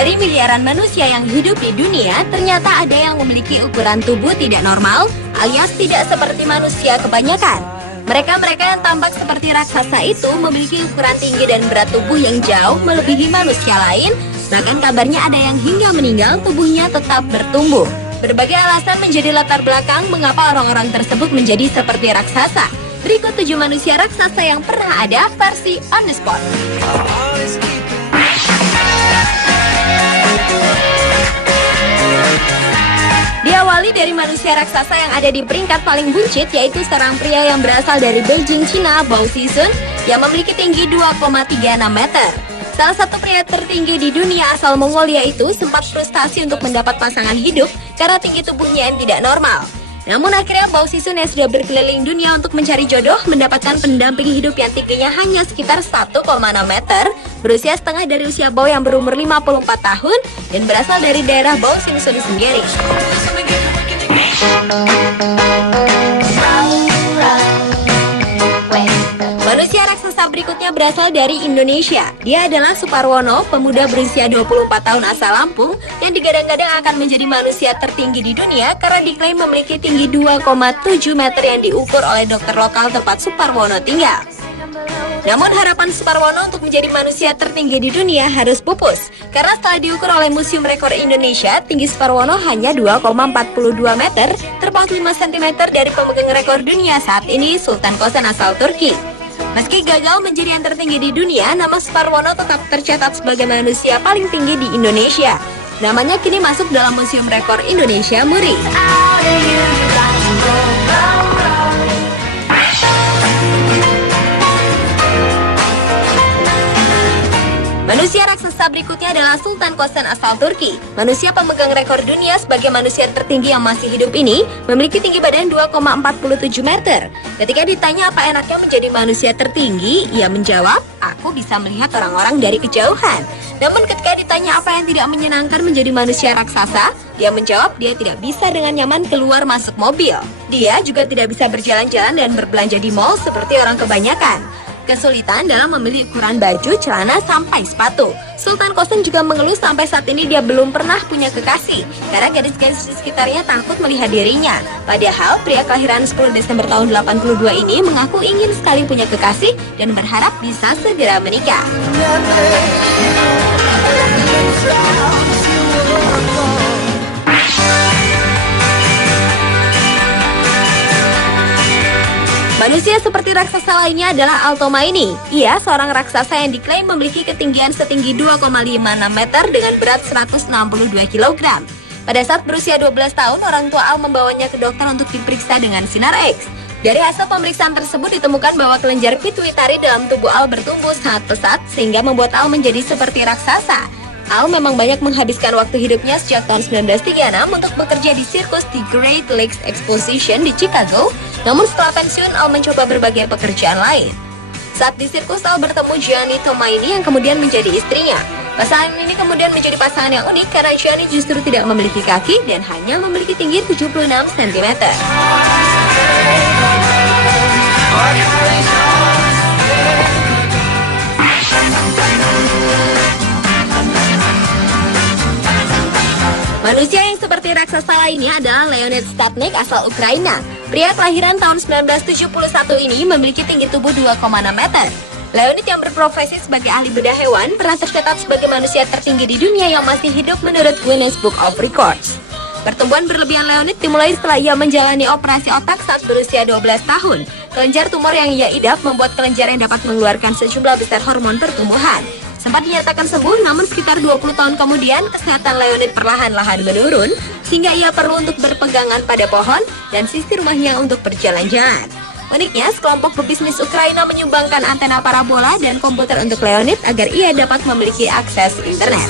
Dari miliaran manusia yang hidup di dunia, ternyata ada yang memiliki ukuran tubuh tidak normal, alias tidak seperti manusia kebanyakan. Mereka-mereka yang tampak seperti raksasa itu memiliki ukuran tinggi dan berat tubuh yang jauh melebihi manusia lain. Bahkan kabarnya ada yang hingga meninggal tubuhnya tetap bertumbuh. Berbagai alasan menjadi latar belakang mengapa orang-orang tersebut menjadi seperti raksasa. Berikut 7 manusia raksasa yang pernah ada versi on the spot. Diawali dari manusia raksasa yang ada di peringkat paling buncit, yaitu seorang pria yang berasal dari Beijing, China, Bao Xizun, yang memiliki tinggi 2,36 meter. Salah satu pria tertinggi di dunia asal Mongolia itu sempat frustasi untuk mendapat pasangan hidup karena tinggi tubuhnya yang tidak normal. Namun akhirnya Bao Xizun yang sudah berkeliling dunia untuk mencari jodoh mendapatkan pendamping hidup yang tingginya hanya sekitar 1,6 meter, berusia setengah dari usia Bao yang berumur 54 tahun dan berasal dari daerah Bao Xizun sendiri. Manusia raksasa berikutnya berasal dari Indonesia. Dia adalah Suparwono, pemuda berusia 24 tahun asal Lampung yang digadang-gadang akan menjadi manusia tertinggi di dunia karena diklaim memiliki tinggi 2,7 meter yang diukur oleh dokter lokal tempat Suparwono tinggal. Namun harapan Suparwono untuk menjadi manusia tertinggi di dunia harus pupus karena setelah diukur oleh Museum Rekor Indonesia, tinggi Suparwono hanya 2,42 meter, terpaut 5 cm dari pemegang rekor dunia saat ini, Sultan Kosen asal Turki. Meski gagal menjadi yang tertinggi di dunia, nama Suparwono tetap tercatat sebagai manusia paling tinggi di Indonesia. Namanya kini masuk dalam Museum Rekor Indonesia Muri. Manusia raksasa berikutnya adalah Sultan Kosen asal Turki. Manusia pemegang rekor dunia sebagai manusia tertinggi yang masih hidup ini memiliki tinggi badan 2,47 meter. Ketika ditanya apa enaknya menjadi manusia tertinggi, ia menjawab, "Aku bisa melihat orang-orang dari kejauhan." Namun ketika ditanya apa yang tidak menyenangkan menjadi manusia raksasa, dia menjawab dia tidak bisa dengan nyaman keluar masuk mobil. Dia juga tidak bisa berjalan-jalan dan berbelanja di mall seperti orang kebanyakan. Kesulitan dalam memilih ukuran baju, celana, sampai sepatu. Sultan Kosen juga mengeluh sampai saat ini dia belum pernah punya kekasih karena gadis-gadis di sekitarnya takut melihat dirinya. Padahal pria kelahiran 10 Desember tahun 82 ini mengaku ingin sekali punya kekasih dan berharap bisa segera menikah. Manusia seperti raksasa lainnya adalah Altomaini. Ia seorang raksasa yang diklaim memiliki ketinggian setinggi 2,56 meter dengan berat 162 kg. Pada saat berusia 12 tahun, orang tua Al membawanya ke dokter untuk diperiksa dengan sinar X. Dari hasil pemeriksaan tersebut ditemukan bahwa kelenjar pituitari dalam tubuh Al bertumbuh sangat pesat sehingga membuat Al menjadi seperti raksasa. Al memang banyak menghabiskan waktu hidupnya sejak tahun 1936 untuk bekerja di sirkus di Great Lakes Exposition di Chicago. Namun setelah pensiun, Al mencoba berbagai pekerjaan lain. Saat di sirkus, Al bertemu Gianni Tomaini yang kemudian menjadi istrinya. Pasangan ini kemudian menjadi pasangan yang unik karena Gianni justru tidak memiliki kaki dan hanya memiliki tinggi 76 cm. Manusia yang seperti raksasa lainnya adalah Leonid Statnik asal Ukraina. Pria kelahiran tahun 1971 ini memiliki tinggi tubuh 2,6 meter. Leonid yang berprofesi sebagai ahli bedah hewan pernah tercatat sebagai manusia tertinggi di dunia yang masih hidup menurut Guinness Book of Records. Pertumbuhan berlebihan Leonid dimulai setelah ia menjalani operasi otak saat berusia 12 tahun. Kelenjar tumor yang ia idap membuat kelenjar yang dapat mengeluarkan sejumlah besar hormon pertumbuhan. Sempat dinyatakan sembuh, namun sekitar 20 tahun kemudian kesehatan Leonid perlahan-lahan menurun sehingga ia perlu untuk berpegangan pada pohon dan sisi rumahnya untuk berjalan-jalan. Uniknya, sekelompok pebisnis Ukraina menyumbangkan antena parabola dan komputer untuk Leonid agar ia dapat memiliki akses internet.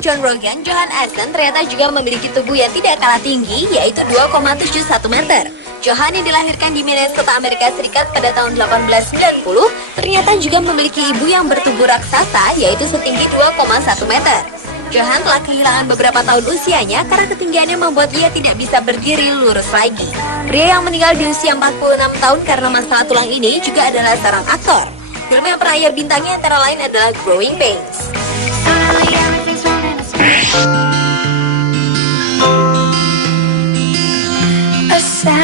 John Rogan, Johan Essen ternyata juga memiliki tubuh yang tidak kalah tinggi, yaitu 2,71 meter. Johan yang dilahirkan di Minnesota, Amerika Serikat pada tahun 1890, ternyata juga memiliki ibu yang bertubuh raksasa, yaitu setinggi 2,1 meter. Johan telah kehilangan beberapa tahun usianya karena ketinggiannya membuat ia tidak bisa berdiri lurus lagi. Pria yang meninggal di usia 46 tahun karena masalah tulang ini juga adalah seorang aktor. Film yang pernah ia bintangi antara lain adalah Growing Pains.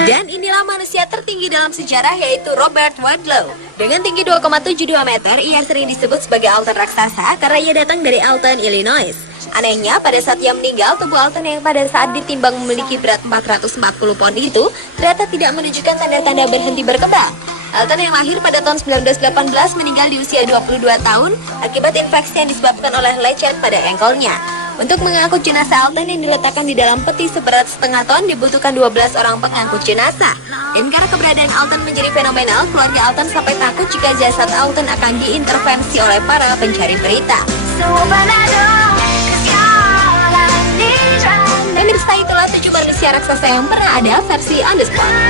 Dan inilah manusia tertinggi dalam sejarah, yaitu Robert Wadlow. Dengan tinggi 2,72 meter, ia sering disebut sebagai Alton raksasa karena ia datang dari Alton, Illinois. Anehnya, pada saat ia meninggal, tubuh Alton yang pada saat ditimbang memiliki berat 440 pound itu ternyata tidak menunjukkan tanda-tanda berhenti berkembang. Alton yang lahir pada tahun 1918 meninggal di usia 22 tahun akibat infeksi yang disebabkan oleh lecet pada engkolnya. Untuk mengangkut jenazah Alton yang diletakkan di dalam peti seberat setengah ton dibutuhkan 12 orang pengangkut jenazah. Dan karena keberadaan Alton menjadi fenomenal, keluarga Alton sampai takut jika jasad Alton akan diintervensi oleh para pencari berita. Pemirsa, itulah 7 manusia raksasa yang pernah ada versi on the spot.